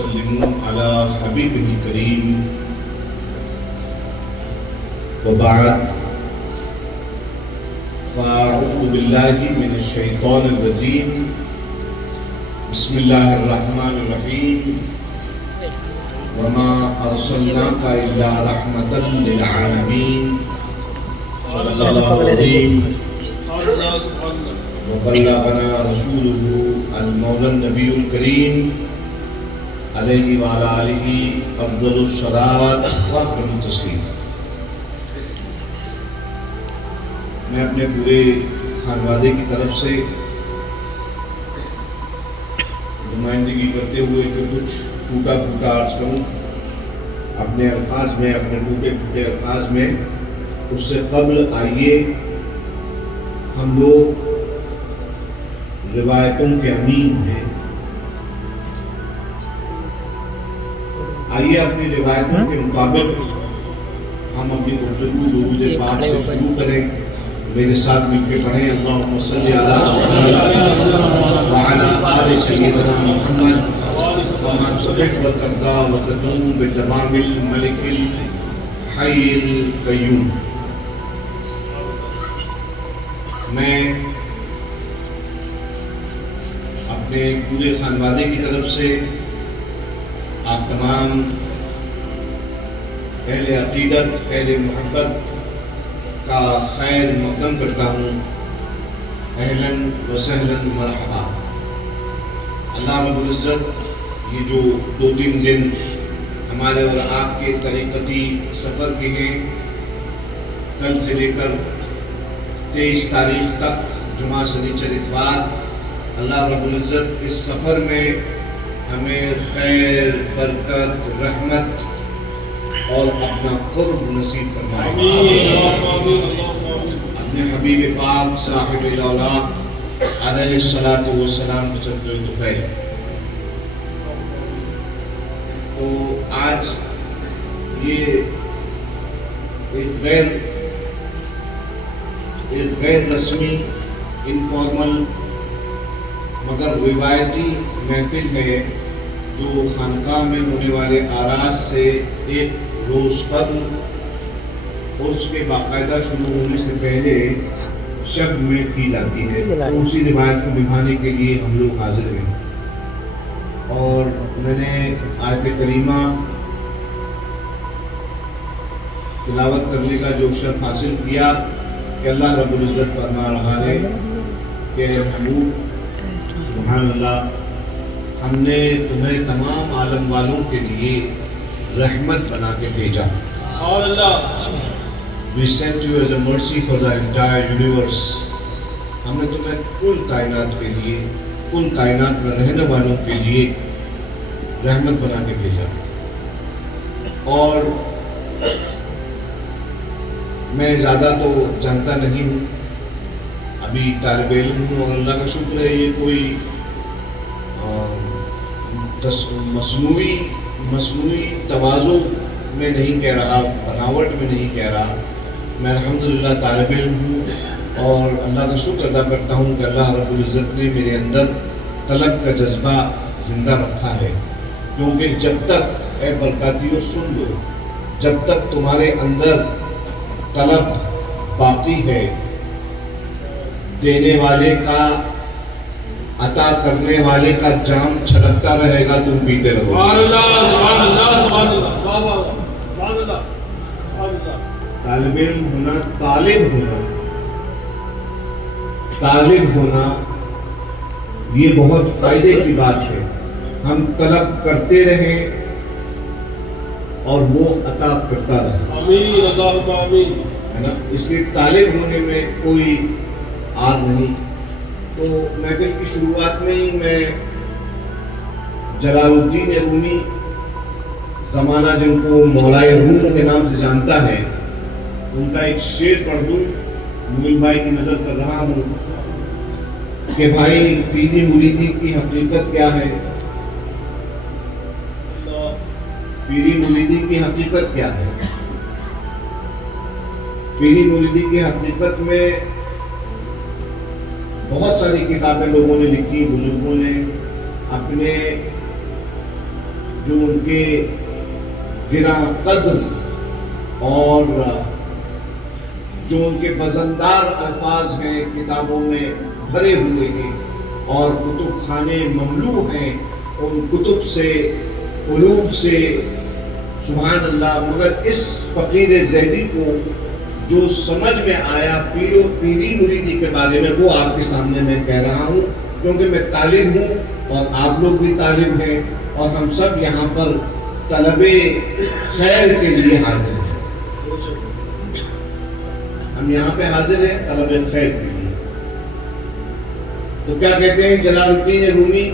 وسلموا على حبيبه الكريم وبعد فأعوذ بالله من الشيطان الرجيم بسم الله الرحمن الرحيم وما أرسلناك إلا رحمة للعالمين صدق الله العظيم وبلغنا رسوله المولى النبي الكريم عليه وعلى آله أفضل الصلاة وأتم التسليم۔ میں اپنے پورے خانوادے کی طرف سے نمائندگی کرتے ہوئے جو کچھ ٹوٹا پھوٹا عرض کروں اپنے الفاظ میں، اپنے ٹوٹے پھوٹے الفاظ میں، اس سے قبل آئیے ہم لوگ روایتوں کے امین ہیں، آئیے اپنی روایتوں کے مطابق ہم اپنی گفتگو درود پاک سے شروع کریں۔ میرے ساتھ مل کے پڑھیں اللہم صلی علی محمد وعلی آل سیدنا محمد وما تحب وترضى وتدوم بدوام الملک الحی القیوم۔ میں اپنے پورے خانوادے کی طرف سے آپ تمام اہل عقیدت، اہل محبت کا خیر مقدم کرتا ہوں۔ اہلاً و سہلاً مرحبا۔ اللہ رب العزت یہ جو 2-3 دن ہمارے اور آپ کے طریقتی سفر کے ہیں، کل سے لے کر 23 تاریخ تک جمعہ سنیچر اتوار، اللہ رب العزت اس سفر میں ہمیں خیر، برکت، رحمت اور اپنا قرب نصیب فرمائے۔ اپنے حبیب پاک صاحب الاولیاء علیہ الصلاۃ والسلام کے صدقے طفیل۔ تو آج یہ ایک غیر رسمی، انفارمل مگر روایتی محفل ہے جو خانقاہ میں ہونے والے آراس سے ایک روز قبل اور اس کے باقاعدہ شروع ہونے سے پہلے شب میں کی جاتی ہے۔ تو اسی روایت کو نبھانے کے لیے ہم لوگ حاضر ہیں، اور میں نے آیت کریمہ تلاوت کرنے کا جو شرف حاصل کیا کہ اللہ رب العزت فرما رہا ہے کہ محبوب سبحان اللہ، ہم نے تمہیں تمام عالم والوں کے لیے رحمت بنا کے بھیجا۔ We sent you as a mercy for the entire universe۔ ہم نے تمہیں کل کائنات کے لیے، کل کائنات میں رہنے والوں کے لیے رحمت بنا کے بھیجا۔ اور میں زیادہ تو جانتا نہیں ہوں، ابھی طالب علم ہوں، اور اللہ کا شکر ہے یہ کوئی مصنوعی تواضع میں نہیں کہہ رہا، بناوٹ میں نہیں کہہ رہا۔ میں الحمدللہ طالب علم ہوں، اور اللہ کا شکر ادا کرتا ہوں کہ اللہ رب العزت نے میرے اندر طلب کا جذبہ زندہ رکھا ہے، کیونکہ جب تک، اے برکاتیوں سن لو، جب تک تمہارے اندر طلب باقی ہے، دینے والے کا، عطا کرنے والے کا جام چھلکتا رہے گا، تم پیتے رہو۔ طالب علم ہونا، طالب ہونا یہ بہت فائدے کی بات ہے۔ ہم طلب کرتے رہیں اور وہ عطا کرتا رہے، ہے نا؟ اس لیے طالب ہونے میں کوئی آر نہیں۔ تو محفل کی شروعات میں ہی میں جلال الدین رومی، زمانہ جن کو مولائے روم کے نام سے جانتا ہے، ان کا ایک شعر پڑھ دوں۔ مومن بھائی کی نظر کر رہا ہوں کہ بھائی پیری مریدی کی حقیقت کیا ہے؟ پیری مریدی کی حقیقت کیا ہے؟ پیری مریدی کی حقیقت میں بہت ساری کتابیں لوگوں نے لکھی، بزرگوں نے اپنے جو ان کے گراں قدر اور جو ان کے وزندار الفاظ ہیں کتابوں میں بھرے ہوئے ہیں اور کتب خانے مملو ہیں ان کتب سے علوم سے، سبحان اللہ. مگر اس فقیر زیدی کو جو سمجھ میں آیا پیری مریدی کے بارے میں، وہ آپ کے سامنے میں کہہ رہا ہوں، کیونکہ میں طالب ہوں اور آپ لوگ بھی طالب ہیں اور ہم سب یہاں پر طلب خیر کے لیے حاضر ہیں. ہم یہاں پہ حاضر ہیں طلب خیر کے لیے. تو کیا کہتے ہیں جلال الدین رومی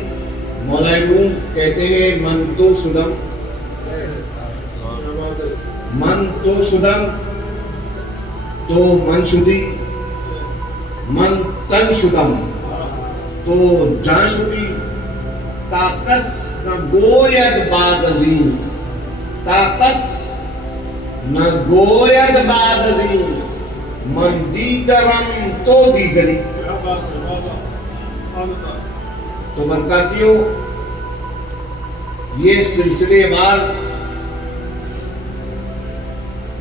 مولا روم کہتے ہیں من تو شدم تو من شدی، من تن شدم تو جان شدی، تاکس نہ گوید بعد عظیم، تاکس نہ گوید بعد عظیم، من دیگرم تو دیگری. تو برکاتیوں، یہ سلسلے وار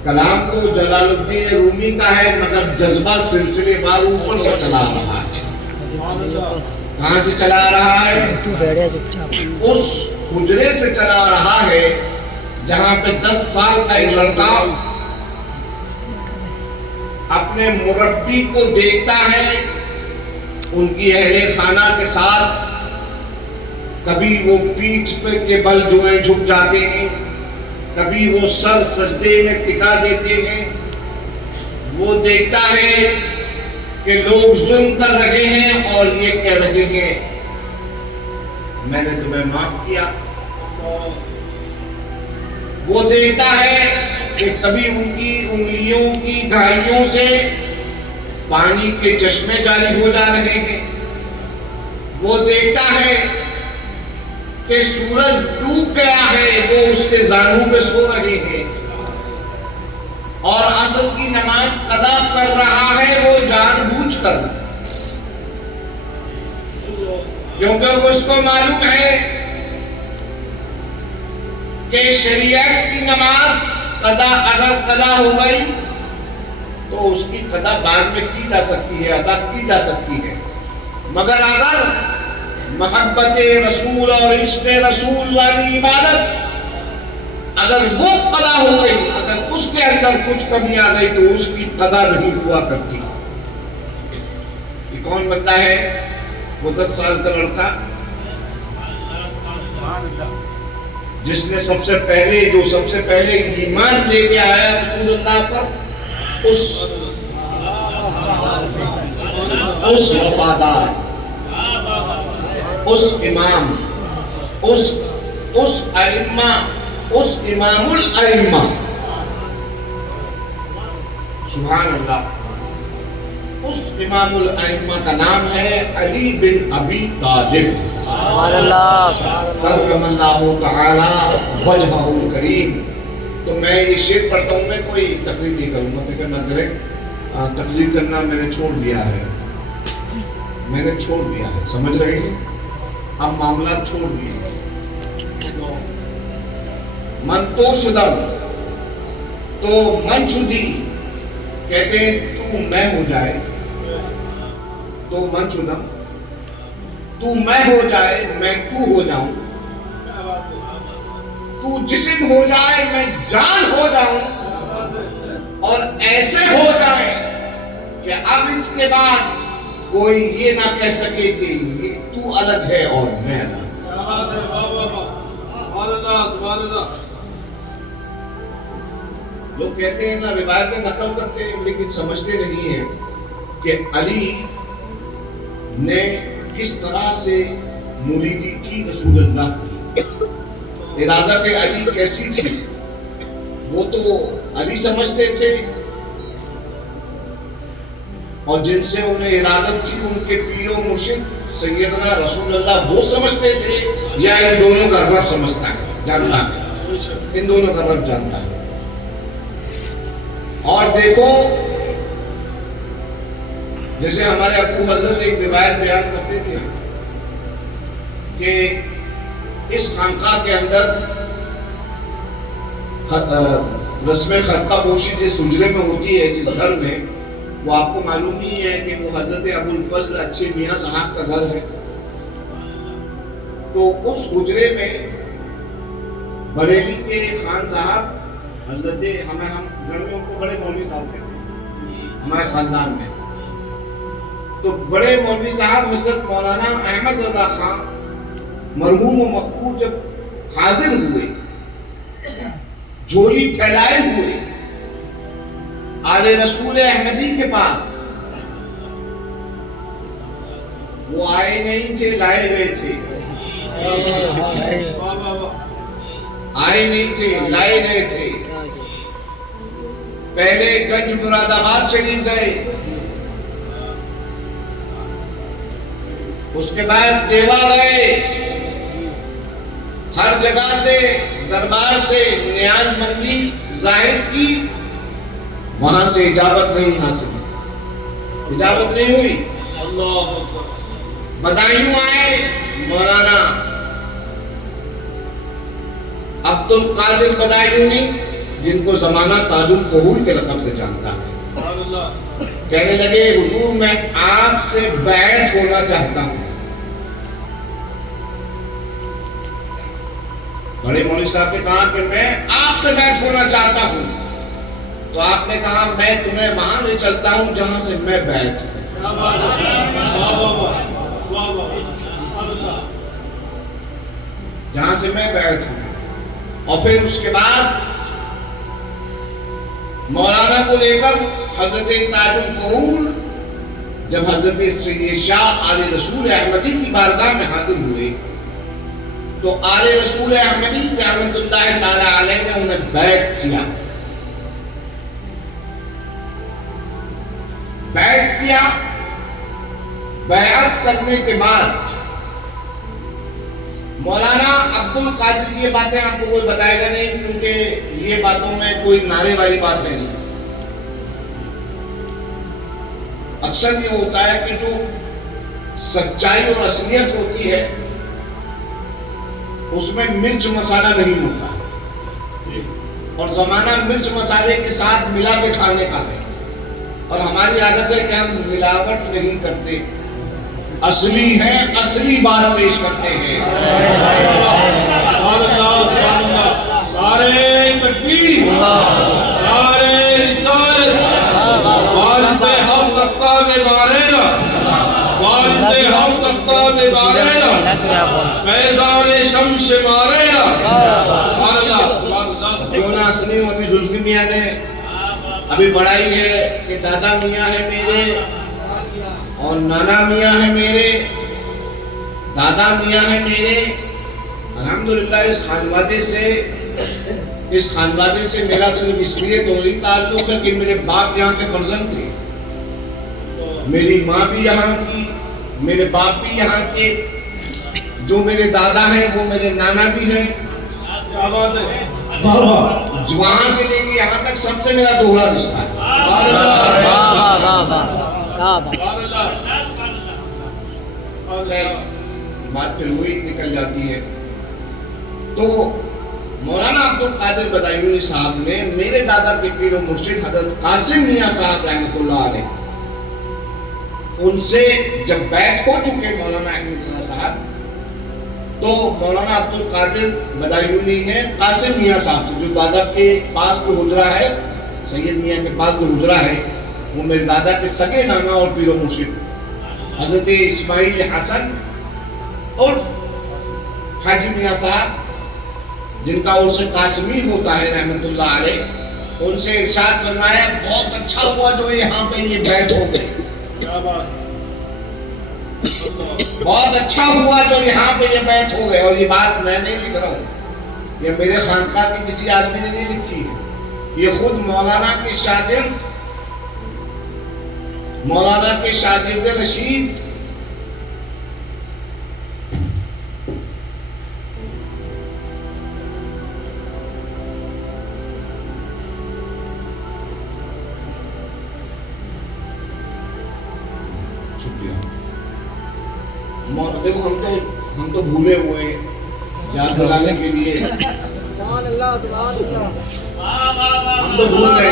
کلام تو جلال الدین رومی کا ہے، مگر جذبہ سلسلے وار اوپر سے چلا رہا ہے. کہاں سے چلا رہا ہے؟ اس حجرے سے چلا رہا ہے جہاں پہ 10 سال کا ایک لڑکا اپنے مربی کو دیکھتا ہے ان کی اہل خانہ کے ساتھ. کبھی وہ پیٹھ پہ کے بل جو ہیں جھک جاتے ہیں، کبھی وہ سر سجدے میں ٹکا دیتے ہیں. وہ دیکھتا ہے کہ لوگ ظلم کر رہے ہیں اور یہ کہہ رہے ہیں میں نے تمہیں معاف کیا. وہ دیکھتا ہے کہ کبھی ان کی انگلیوں کی گھائیوں سے پانی کے چشمے جاری ہو جا رہے ہیں. وہ دیکھتا ہے کہ سورج ڈوب گیا ہے، وہ اس کے زانوں پہ سو رہے ہیں، اور عصر کی نماز قضا کر رہا ہے وہ جان بوجھ کر، کیونکہ اس کو معلوم ہے کہ شریعت کی نماز اگر قضا ہو گئی تو اس کی قضا بعد میں کی جا سکتی ہے، ادا کی جا سکتی ہے. مگر اگر محبت رسول اور عشق رسول والی عبادت اگر وہ قضا ہو گئی، اگر اس کے اندر کچھ کمی آ گئی تو اس کی قضا نہیں ہوا کرتی. یہ کون بندہ ہے؟ وہ 10 سال کا لڑکا جس نے سب سے پہلے ایمان لے کے آیا رسول اللہ پر، اس وفادار، اس امام، اس ائمہ، اس امام الائمہ، سبحان اللہ، اس امام الائمہ کا نام ہے علی بن ابی طالب، سبحان اللہ، کرم اللہ تعالی وجہہ الکریم. تو میں یہ شعر پڑھتا ہوں، میں کوئی تقریر نہیں کروں گا، فکر نہ کریں. تقریر کرنا میں نے چھوڑ دیا ہے، سمجھ رہے ہیں؟ اب معاملات چھوڑ دیے. من تو شدم تو من شدی، کہتے ہیں تو میں ہو جائے، تو من شدم، تو میں ہو جائے میں تو ہو جاؤں، تو جسم ہو جائے میں جان ہو جاؤں، اور ایسے ہو جائے کہ اب اس کے بعد کوئی یہ نہ کہہ سکے کہ یہ تو الگ ہے اور میں الگ. لوگ کہتے ہیں نا، روایتیں نقل کرتے ہیں لیکن سمجھتے نہیں ہیں کہ علی نے کس طرح سے مریدی کی رسول اللہ کی. ارادت علی کیسی تھی؟ وہ تو علی سمجھتے تھے، اور جن سے انہیں ارادت تھی ان کے پیر و مرشد سیدنا رسول اللہ وہ سمجھتے تھے، یا ان دونوں کا رب سمجھتا ہے، جانتا ہے، ان دونوں کا رب جانتا ہے. اور دیکھو جیسے ہمارے ابو حضرت ایک روایت بیان کرتے تھے کہ اس خانقاہ کے اندر رسم خرقہ پوشی جس حجرے میں ہوتی ہے جس گھر میں، وہ آپ کو معلوم ہی ہے کہ وہ حضرت ابو الفضل اچھے میاں صاحب کا گھر ہے. تو اس حجرے میں بریلی کے خان صاحب حضرت ہم گھر میں ان کو بڑے مولوی صاحب کہتے ہیں ہمارے خاندان میں. تو بڑے مولوی صاحب حضرت مولانا احمد رضا خان مرحوم و مغفور جب حاضر ہوئے، جھولی پھیلائے ہوئے آل رسول احمدی کے پاس، وہ آئے نہیں تھے، لائے ہوئے تھے. آئے نہیں تھے، لائے گئے تھے. پہلے گنج مراد آباد چلی گئے، اس کے بعد دیوا گئے. ہر جگہ سے دربار سے نیاز مندی ظاہر کی، وہاں سے اجابت نہیں حاصل، اجابت نہیں ہوئی. بدایوں آئے مولانا عبد القادر بدایونی، جن کو زمانہ تاج الفہول کے لقب سے جانتا ہے. کہنے لگے حضور میں آپ سے بیعت ہونا چاہتا ہوں. بڑے مولوی صاحب نے کہا کہ میں آپ سے بیعت ہونا چاہتا ہوں. تو آپ نے کہا میں تمہیں وہاں لے چلتا ہوں جہاں سے میں بیعت ہوں. جہاں سے میں بیعت ہوں. اور پھر اس کے بعد مولانا کو لے کر حضرت تاج الفہول جب حضرت سید شاہ آل رسول احمدی کی بارگاہ میں حاضر ہوئے، تو آل رسول احمدی رحمت اللہ تعالی علیہ نے انہیں بیعت کیا. بیعت کیا. بیعت کرنے کے بعد مولانا عبد القادر کی یہ باتیں آپ کو کوئی بتائے گا نہیں، کیونکہ یہ باتوں میں کوئی نعرے والی بات ہے نہیں. اکثر یہ ہوتا ہے کہ جو سچائی اور اصلیت ہوتی ہے اس میں مرچ مسالہ نہیں ہوتا، اور زمانہ مرچ مسالے کے ساتھ ملا کے کھانے کا ہے. اور ہماری عادت ہے کہ ہم ملاوٹ نہیں کرتے، اصلی ہے، اصلی بات پیش کرتے ہیں. نعرہ تکبیر، نعرہ رسالت، وارث ہفت اقطاب بارینہ، وارث ہفت اقطاب بارینہ، فیضان شمس بارینہ. سبحان اللہ، سبحان اللہ. کیوں نہ اصلی ابھی زلفی میاں نے ابھی بڑھائی ہے کہ دادا میاں ہے میرے اور نانا میاں ہے میرے، دادا میاں ہے میرے. الحمدللہ اس خانوادے سے میرا صرف اس لیے دوری تعلق ہے کہ میرے باپ یہاں کے فرزند تھے، میری ماں بھی یہاں کی، میرے باپ بھی یہاں کے، جو میرے دادا ہیں وہ میرے نانا بھی ہیں. وہاں سے لے کے یہاں تک سب سے میرا دوہرا رشتہ ہے. بات پھر وہی نکل جاتی ہے. تو مولانا عبد القادر بدایونی صاحب نے میرے دادا کے پیر و مرشد حضرت قاسم میاں صاحب رحمۃ اللہ علیہ، ان سے جب بیعت ہو چکے مولانا احمد اللہ صاحب، تو مولانا عبد القادر بدایونی نے قاسم میاں صاحب سے، جو دادا کے پاس جو حجرہ ہے، سید میاں کے پاس جو حجرہ ہے، وہ میرے دادا کے سگے نانا اور پیر و مرشد حضرت اسماعیل حسن عرف حاجی میاں صاحب، جن کا عرص قاسمی ہوتا ہے رحمت اللہ علیہ، ان سے ارشاد فرمایا بہت اچھا ہوا جو یہاں پہ یہ بیعت ہو گئی. بہت اچھا ہوا جو یہاں پہ یہ بیعت ہو گئے. اور یہ بات میں نہیں لکھ رہا ہوں، یہ میرے خانقاہ کے کسی آدمی نے نہیں لکھی ہے، یہ خود مولانا کے شاگرد، مولانا کے شاگرد رشید دیکھو ہم تو بھولے ہوئے یاد دلانے کے لیے ہم تو بھول گئے.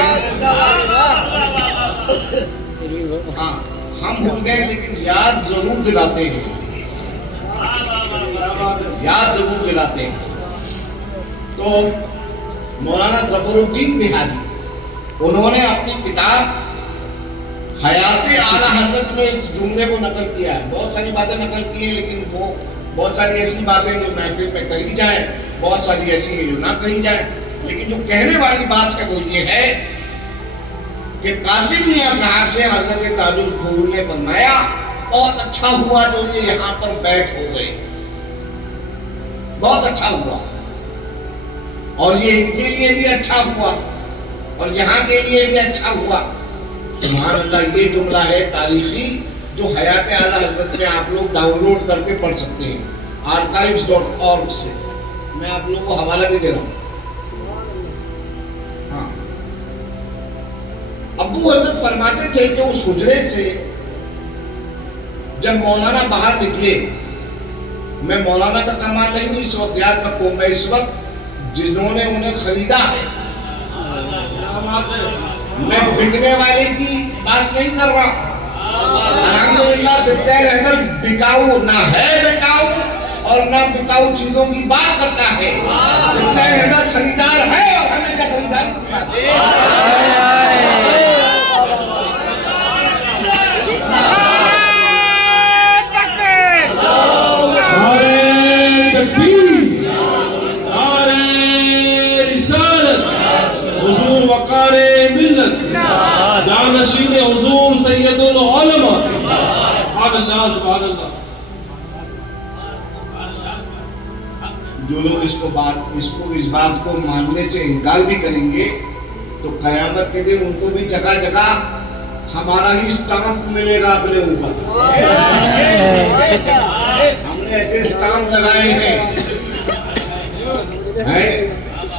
ہاں ہم بھول گئے لیکن یاد ضرور دلاتے ہیں, یاد ضرور دلاتے ہیں. تو مولانا ظفر الدین بہاری انہوں نے اپنی کتاب حیات اعلیٰ حضرت میں اس جملے کو نقل کیا ہے. بہت ساری باتیں نقل کی ہیں لیکن وہ بہت ساری ایسی باتیں جو محفل میں کہی جائیں, بہت ساری ایسی ہیں جو نہ کہی جائیں, لیکن جو کہنے والی بات ہے وہ یہ ہے کہ قاسم میاں صاحب سے حضرت تاج الفضول نے فرمایا بہت اچھا ہوا جو یہ یہاں پر بیعت ہو گئے, بہت اچھا ہوا, اور یہ ان کے لیے بھی اچھا ہوا اور یہاں کے لیے بھی اچھا ہوا. سبحان اللہ, یہ جملہ ہے تاریخی جو حیات اعلیٰ حضرت میں آپ لوگ ڈاؤن لوڈ کر کے پڑھ سکتے ہیں archives.org سے. میں آپ لوگوں کو حوالہ بھی دے رہا ہوں. ہاں, ابو حضرت فرماتے تھے کہ اس حجرے سے جب مولانا باہر نکلے, میں مولانا کا کمال نہیں اس وقت یاد رکھو, میں اس وقت جنہوں نے انہیں خریدا ہے, میں بکنے والے کی بات نہیں کر رہا. الحمدللہ سبتیل حیدر بکاؤ نہ ہے بکاؤ اور نہ بکاؤ چیزوں کی بات کرتا ہے. سبتیل حیدر خریدار ہے اور ہمیشہ خریداری کی بات ہے. وقار ملت جانشین حضور سید العلماء. سبحان اللہ, سبحان اللہ. جو لوگ اس بات کو ماننے سے انکار بھی کریں گے تو قیامت کے دن ان کو بھی جگہ جگہ ہمارا ہی اسٹامپ ملے گا اپنے اوپر. ہم نے ایسے اسٹامپ لگائے ہیں,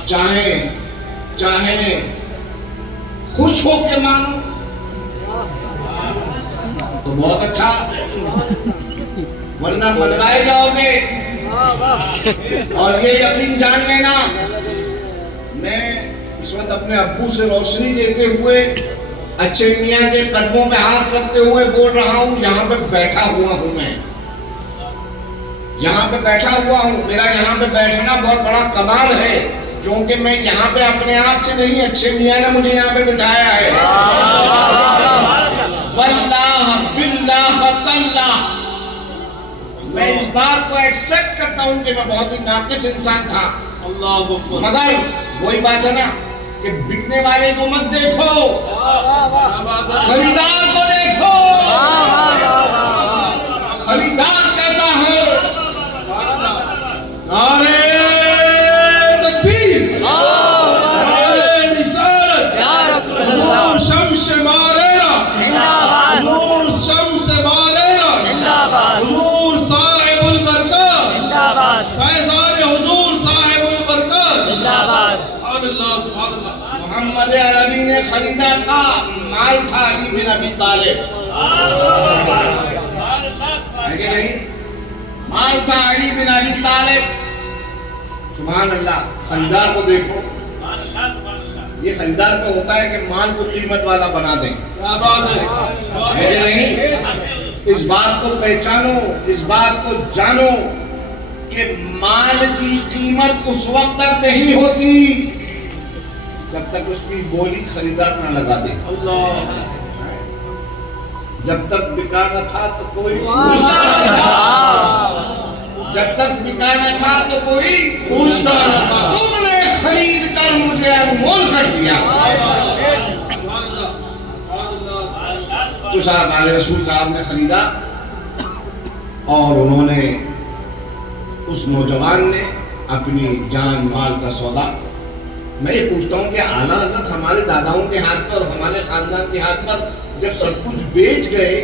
چاہے خوش ہو کے مانو تو بہت اچھا, ورنہ منوائے جاؤ گے. اور یہ یقین جان لینا, میں اس وقت اپنے ابو سے روشنی دیتے ہوئے اچھے میاں کے قدموں پہ ہاتھ رکھتے ہوئے بول رہا ہوں, یہاں پہ بیٹھا ہوا ہوں, میں یہاں پہ بیٹھا ہوا ہوں. میرا یہاں پہ بیٹھنا بہت بڑا کمال ہے کیونکہ میں یہاں پہ اپنے آپ سے نہیں, اچھے میاں نے مجھے یہاں پہ بٹھایا ہے. واللہ باللہ تاللہ میں اس بات کو ایکسپٹ کرتا ہوں کہ میں بہت ہی ناقص انسان تھا, مگر وہی بات ہے نا کہ بکنے والے کو مت دیکھو, خریدار کو دیکھو. خریدار کیسا ہے؟ نعرہ تکبیر, نعرہ رسالت, حضور شمس ماریرا, حضور شمس ماریرا, حضور صاحب البرکات, فیضان حضور صاحب البرکات. سبحان اللہ, سبحان اللہ. محمد عربی نے خریدا تھا, مال تھا علی بن ابی طالب, ہے کہ نہیں؟ مال تھا علی بن ابی طالب. سبحان اللہ. خریدار کو دیکھو, یہ خریدار پہ ہوتا ہے کہ مال کو قیمت والا بنا دیں, ہے کہ نہیں؟ اس بات کو پہچانو, اس بات کو جانو کہ مال کی قیمت اس وقت تک نہیں ہوتی جب تک اس کی بولی خریدار نہ لگا دے. جب تک بکا نہ تھا تو کوئی پوچھتا نہ تھا, جب تک بکا نہ تھا تو کوئی پوچھتا نہ تھا, تم نے خرید کر مجھے انمول کر دیا. تو صاحب علیہ رسول صاحب نے خریدا اور انہوں نے, اس نوجوان نے اپنی جان مال کا سودا. میں یہ پوچھتا ہوں کہ اعلیٰ حضرت ہمارے داداؤں کے ہاتھ پر, ہمارے خاندان کے ہاتھ پر جب سب کچھ بیچ گئے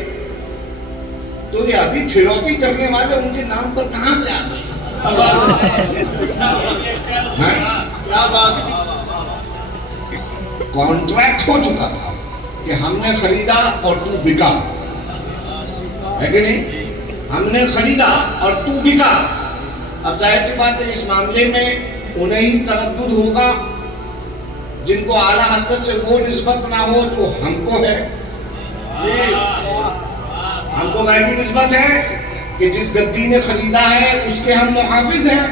تو یہ ابھی پھروتی کرنے والے ان کے نام پر کہاں سے آ گئے؟ کانٹریکٹ ہو چکا تھا کہ ہم نے خریدا اور تو بکا, ہے کہ نہیں؟ ہم نے خریدا اور تو بکا. اب ظاہر سی بات ہے اس معاملے میں انہیں ہی تردد ہوگا جن کو اعلیٰ حضرت سے وہ نسبت نہ ہو جو ہم کو ہے. ہم کو کی نسبت ہے کہ جس گدی نے خریدا ہے اس کے ہم محافظ ہیں.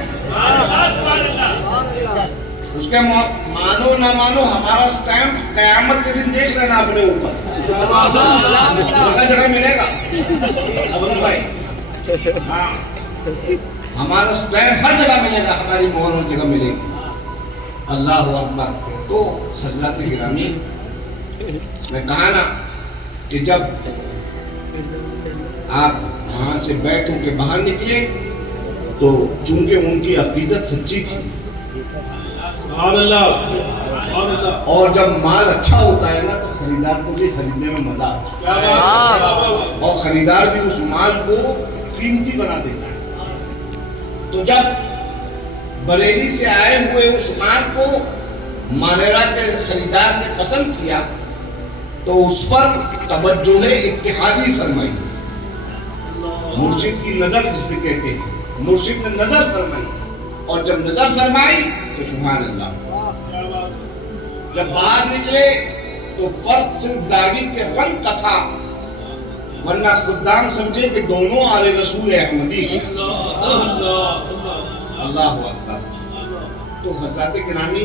اس کے مانو نہ مانو ہمارا سٹیمپ قیامت کے دن دیکھ لینا اپنے اوپر جگہ جگہ ملے گا. افضل بھائی ہاں ہمارا سٹیمپ ہر جگہ ملے گا, ہماری مہر ہر جگہ ملے گی. اللہ اکبر. تو حضرات گرامی میں کہا نا کہ جب آپ وہاں سے بیت ہو کے باہر نکلے تو چونکہ ان کی عقیدت سچی تھی اور جب مال اچھا ہوتا ہے نا تو خریدار کو بھی خریدنے میں مزہ آتا ہے اور خریدار بھی اس مال کو قیمتی بنا دیتا ہے. تو جب بریلی سے آئے ہوئے اس مال کو مانیرا کے خریدار نے پسند کیا تو اس پر توجہ اتحادی فرمائی. مرشد کی نظر جسے کہتے ہیں, مرشد نے نظر فرمائی اور جب نظر فرمائی تو سبحان اللہ جب باہر نکلے تو فرق صرف داڑھی کے رنگ کا تھا, ورنہ خدام سمجھے کہ دونوں آل رسول احمدی ہیں. اللہ اکبر. تو حضرات گرامی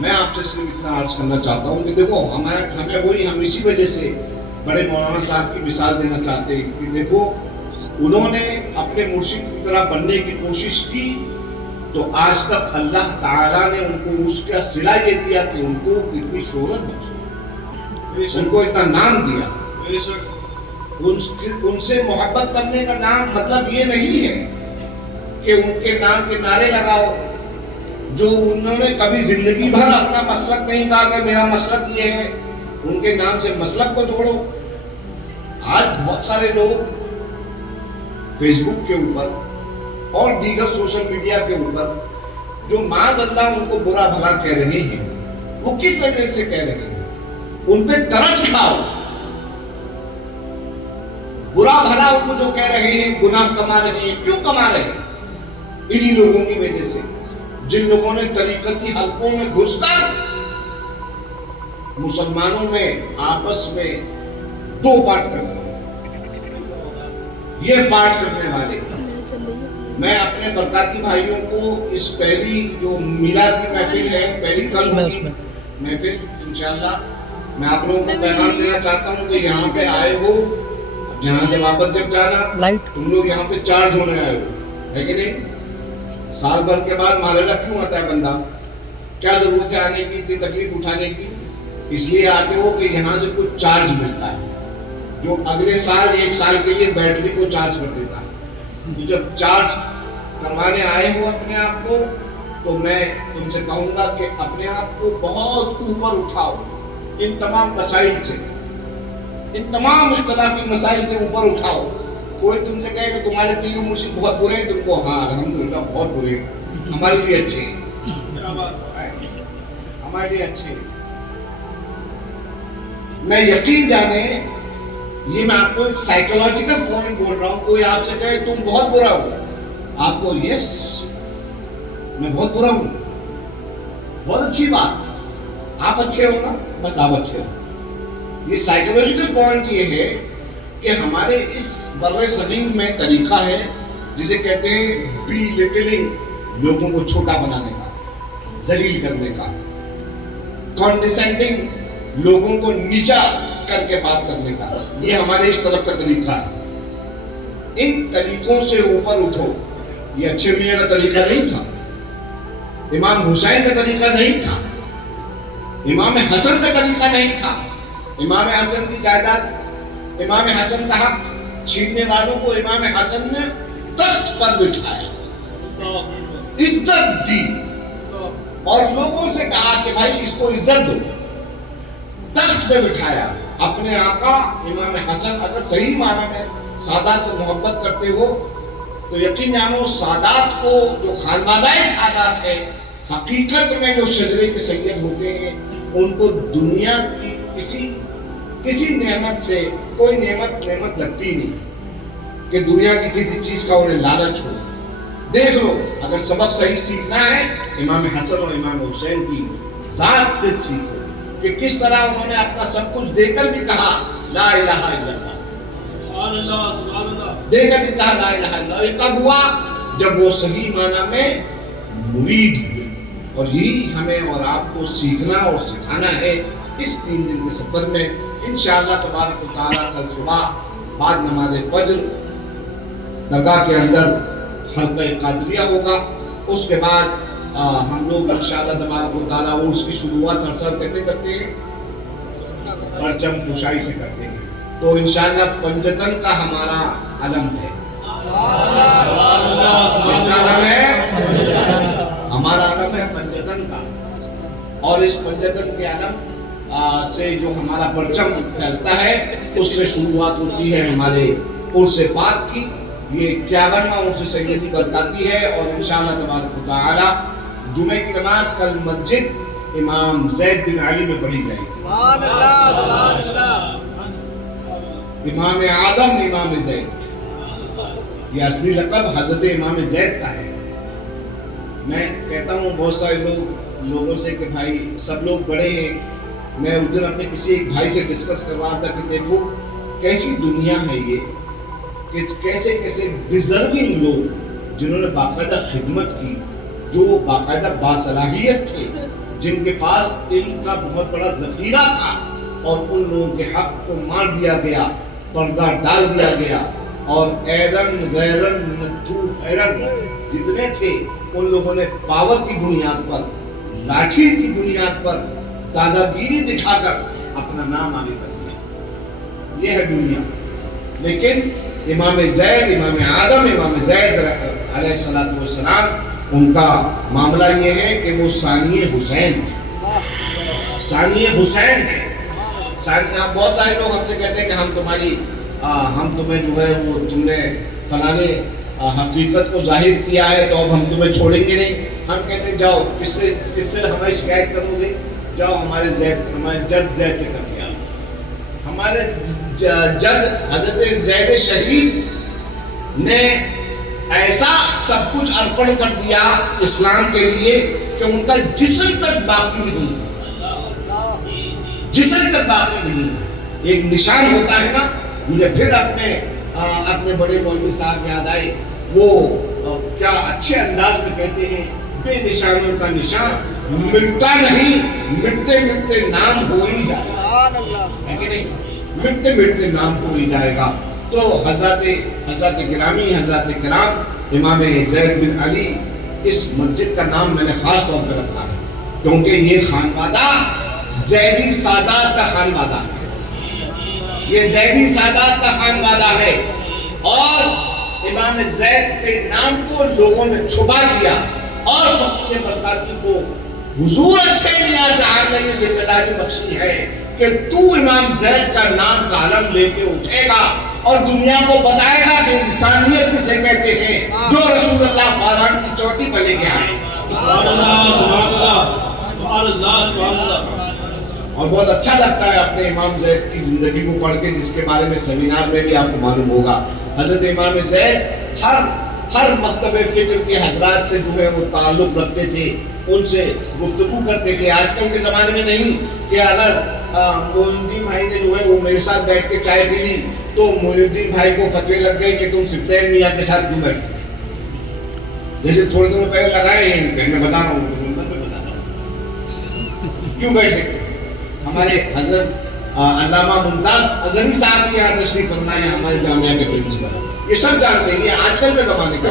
میں آپ سے صرف اتنا عرض کرنا چاہتا ہوں کہ دیکھو ہم اسی وجہ سے بڑے مولانا صاحب کی مثال دینا چاہتے ہیں کہ دیکھو انہوں نے اپنے مرشد کی طرح بننے کی کوشش کی تو آج تک اللہ تعالیٰ نے ان کو اس کا صلہ یہ دیا کہ ان کو اتنی شہرت بخشی, ان کو اتنا نام دیا. ان سے محبت کرنے کا نام مطلب یہ نہیں ہے کہ ان کے نام کے نعرے لگاؤ جو انہوں نے کبھی زندگی بھر اپنا مسلک نہیں کہا کہ میرا مسلک یہ ہے. ان کے نام سے مسلک کو جوڑو. آج بہت سارے لوگ فیس بک کے اوپر اور دیگر سوشل میڈیا کے اوپر جو معاذ اللہ ان کو برا بھلا کہہ رہے ہیں, وہ کس وجہ سے کہہ رہے ہیں؟ ان پہ ترس کھاؤ. برا بھلا ان کو جو کہہ رہے ہیں, گناہ کما رہے ہیں, کیوں کما رہے ہیں؟ انہی لوگوں کی وجہ سے جن لوگوں نے طریقتی حلقوں میں گھس کر مسلمانوں میں آپس میں دو پارٹ کر دیا. یہ پارٹ کرنے والے میں اپنے برکاتی بھائیوں کو اس پہلی جو میلاد کی محفل ہے, پہلی کل ہوگی محفل انشاءاللہ, میں آپ لوگوں کو پیغام دینا چاہتا ہوں کہ یہاں پہ آئے ہو, یہاں سے واپس جب جانا تم لوگ یہاں پہ چارج ہونے آئے ہو, ہے کہ نہیں؟ سال بھر کے بعد ماریلا کیوں آتا ہے بندہ؟ کیا ضرورت ہے آنے کی, اتنی تکلیف اٹھانے کی؟ اس لیے آتے ہو کہ یہاں سے کچھ چارج ملتا ہے جو اگلے سال 1 سال کے لیے بیٹری کو چارج کر دیتا ہے. تو جب چارج کروانے آئے ہو اپنے آپ کو تو میں تم سے کہوں گا کہ اپنے آپ کو بہت اوپر اٹھاؤ ان تمام مسائل سے, ان تمام اختلافی مسائل سے اوپر اٹھاؤ. کوئی تم سے کہے کہ تمہارے پیر و مرشد بہت برے ہیں, تم کو ہاں الحمدللہ بہت برے ہیں, ہمارے لیے اچھے ہیں, ہمارے لیے اچھے ہیں. میں یقین جانے یہ میں آپ کو ایک سائیکولوجیکل پوائنٹ بول رہا ہوں. کوئی آپ سے کہے تم بہت برا ہو, آپ کو یس میں بہت برا ہوں, بہت اچھی بات, آپ اچھے ہو نا, بس آپ اچھے ہو. یہ سائیکولوجیکل پوائنٹ یہ ہے کہ ہمارے اس بر صغیر میں طریقہ ہے جسے کہتے ہیں بی لٹلنگ, لوگوں کو چھوٹا بنانے کا, ذلیل کرنے کا, کانڈیسینڈنگ, لوگوں کو نیچا کر کے بات کرنے کا. یہ ہمارے اس طرف کا طریقہ ہے. ان طریقوں سے اوپر اٹھو. یہ اچھے میاں کا طریقہ نہیں تھا, امام حسین کا طریقہ نہیں تھا, امام حسن کا طریقہ نہیں تھا. امام حسن کی جائیداد, امام حسن کا حق چھیننے والوں کو امام حسن نے تخت پر بٹھایا, عزت دی اور لوگوں سے کہا کہ بھائی اس کو عزت دو. تخت پہ بٹھایا اپنے آقا امام حسن. اگر صحیح معنی میں سادات سے محبت کرتے ہو تو یقین جانو سادات کو, جو خانوادہ سادات ہے, حقیقت میں جو شجرے کے سید ہوتے ہیں, ان کو دنیا کی کسی نعمت سے کوئی نعمت لگتی نہیں کہ دنیا کی کسی چیز کا انہیں لالچ ہو. دیکھ لو اگر سبق صحیح سیکھنا ہے امام حسن اور امام حسین کی ذات سے سیکھو کہ کس طرح انہوں نے اپنا سب کچھ دے کر بھی کہا لا الہ الا اللہ، سبحان اللہ سبحان اللہ، دے کر بھی کہا لا الہ الا اللہ۔ یہ کب ہوا؟ جب وہ صحیح معنی میں مرید ہوئے۔ اور یہی ہمیں اور آپ کو سیکھنا اور سکھانا ہے اس 3 دن کے سفر میں۔ انشاءاللہ تبارک و تعالیٰ کل صبح بعد نماز فجر درگاہ کے اندر حلقہ قادریہ ہوگا، اس کے بعد ہم لوگ انشاءاللہ تبارک و تعالیٰ عرس کی شروعات ہر سال کیسے کرتے ہیں؟ پرچم کشائی سے کرتے ہیں۔ تو انشاءاللہ پنجتن کا ہمارا علم ہے، اس کا علم ہے، ہمارا علم ہے پنجتن کا، اور اس پنجتن کے علم سے جو ہمارا پرچم پھیلتا ہے اس سے شروعات ہوتی ہے ہمارے عرس پاک کی۔ یہ 51واں عرس سیدی برکاتی ہے، اور انشاءاللہ تبارک و تعالی جمعہ کی نماز کل مسجد امام زید بن علی میں پڑھی جائے گی۔ سبحان اللہ سبحان اللہ، امام آدم امام زید، یہ اصلی لقب حضرت امام زید کا ہے۔ میں کہتا ہوں بہت سارے لوگوں سے کہ بھائی سب لوگ بڑے ہیں، میں اس دن اپنے کسی ایک بھائی سے ڈسکس کر رہا تھا کہ دیکھو کیسی دنیا ہے یہ، کہ کیسے کیسے ڈیزرونگ لوگ جنہوں نے باقاعدہ خدمت کی، جو باقاعدہ باصلاحیت تھے، جن کے پاس علم کا بہت بڑا ذخیرہ تھا، اور ان لوگوں کے حق کو مار دیا گیا، پردہ ڈال دیا گیا، اور ایرن غیرن نتھو فیرن جتنے تھے ان لوگوں نے پاور کی بنیاد پر، لاٹھی کی بنیاد پر دادا گیری دکھا کر اپنا نام آگے کر دیا۔ یہ ہے دنیا۔ لیکن امام زید، امام آدم، امام زید علیہ السلام، ان کا معاملہ یہ ہے کہ وہ ثانی حسین ہے، ثانی حسین ہے۔ بہت سارے لوگ ہم سے کہتے ہیں کہ ہم تمہیں جو ہے وہ تم نے فلانے حقیقت کو ظاہر کیا ہے تو اب ہم تمہیں چھوڑیں گے نہیں۔ ہم کہتے ہیں جاؤ، کس سے ہماری شکایت کرو گے؟ جاؤ ہمارے جد زید کے کر دیا، ہمارے جد حضرت زید شہید نے ایسا سب کچھ ارپن کر دیا اسلام کے لیے کہ ان کا جسم تک باقی نہیں، جسم تک باقی نہیں۔ ایک نشان ہوتا ہے نا، مجھے پھر اپنے بڑے مولوی صاحب یاد آئے، وہ کیا اچھے انداز میں کہتے ہیں، بے نشانوں کا نشان مٹتا نہیں، مٹتے مٹتے نام ہو ہی جائے گا، ہے کہ نہیں؟ مٹتے مٹتے نام ہو ہی جائے گا۔ تو حضرت گرامی، حضرت کرام امام زید بن علی، اس مسجد کا نام میں نے خاص طور پہ رکھا ہے کیونکہ یہ خانوادہ زیدی سادات کا خانوادہ ہے، یہ زیدی سادات کا خانوادہ ہے، اور امام زید کے نام کو لوگوں نے چھپا دیا، اور فقیر برکاتی کو حضور اچھے میاں صاحب نے یہ ذمہ داری بخشی ہے کہ تو امام زید کا نام کا علم لے کے اٹھے گا اور دنیا کو بتائے گا کہ انسانیت کسے کہتے ہیں، جو رسول اللہ فاران کی چوٹی پر لے کے آئے۔ سبحان اللہ سبحان اللہ سبحان اللہ سبحان اللہ۔ اور بہت اچھا لگتا ہے اپنے امام زید کی زندگی کو پڑھ کے، جس کے بارے میں سیمینار میں بھی آپ کو معلوم ہوگا۔ حضرت امام زید ہر مکتب فکر کے حضرات سے جو ہے وہ تعلق رکھتے تھے، ان سے گفتگو کرتے تھے۔ آج کل کے زمانے میں نہیں کہ اگر معین الدین بھائی نے جو ہے وہ میرے ساتھ بیٹھ کے چائے پی لی تو معین الدین بھائی کو فتوے لگ گئے کہ تم سبطین میاں کے ساتھ کیوں بیٹھتے، جیسے تھوڑے دنوں پہلے لگائے ہیں، میں بتا رہا ہوں کیوں بیٹھے تھے۔ ہمارے حضرت علامہ ممتاز ازہری صاحب بھی یہاں تشریف فرما ہے، ہمارے جامعہ کے پرنسپل، یہ سب جانتے ہیں، یہ آج کل کے زمانے کا،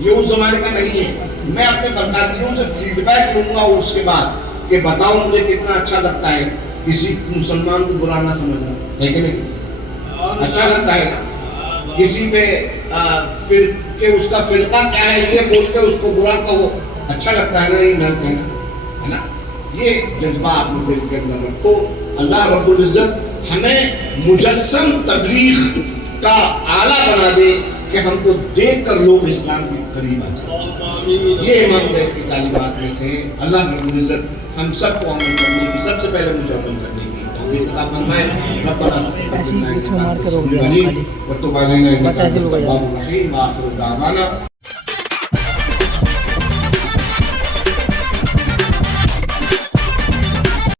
یہ اس زمانے کا نہیں ہے۔ میں اپنے برکاتیوں سے فیڈ بیک لوں گا اس کے بعد کہ بتاؤ مجھے کتنا اچھا لگتا ہے کسی مسلمان کو برا نہ سمجھنا، ہے کہ نہیں؟ اچھا لگتا ہے نا کسی پہ کہ اس کا فرقہ کیا ہے یہ بول کے اس کو برا کہو، اچھا لگتا ہے نا یہ نہ کہنا، ہے نا؟ یہ جذبہ آپ نے دل کے اندر رکھو۔ اللہ رب العزت ہمیں مجسم تبلیغ کا آلہ بنا دے کہ ہم کو دیکھ کر لوگ اسلام کے قریب آ جائیں۔ یہ امام زید کی تعلیمات میں سے اللہ رب العزت ہم سب کو عمل کرنے کی، سب سے پہلے مجھے عمل کرنے کی توفیق عطا فرمائے۔ ربنا تقبل منا انک انت السمیع العلیم وتب علینا انک انت التواب الرحیم، وآخر دعوانا